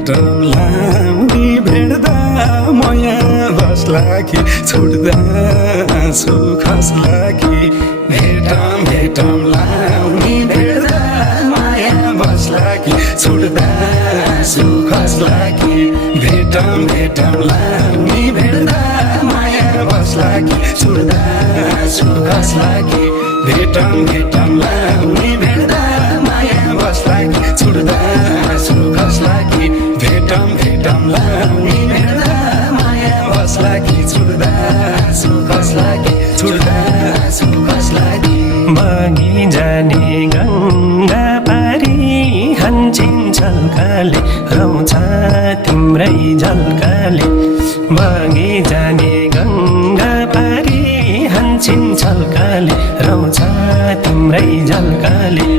भेटौँला नि भेट्दा माया बस्ला कि छुट्दा आँसु खस्ला कि भेटौँला नि भेट्दा माया बस्ला कि छुट्दा आँसु खस्ला कि भेटौँला नि भेट्दा माया बस्ला कि छुट्दा आँसु खस्ला कि भेटौँला नि भेट्दा माया बस्ला कि छुट्दा आँसु खस्ला कि भेटौँला नि भेट्दा माया बस्ला कि छुट्दा आँसु खस्ला कि छुट्दा आँसु खस्ला कि बगी जाने गङ्गा पारी हन्छिन् झल्काले आउँछ तिम्रै झल्काले बगी जाने गङ्गा पारी हन्छिन् झल्काले आउँछ तिम्रै झल्काले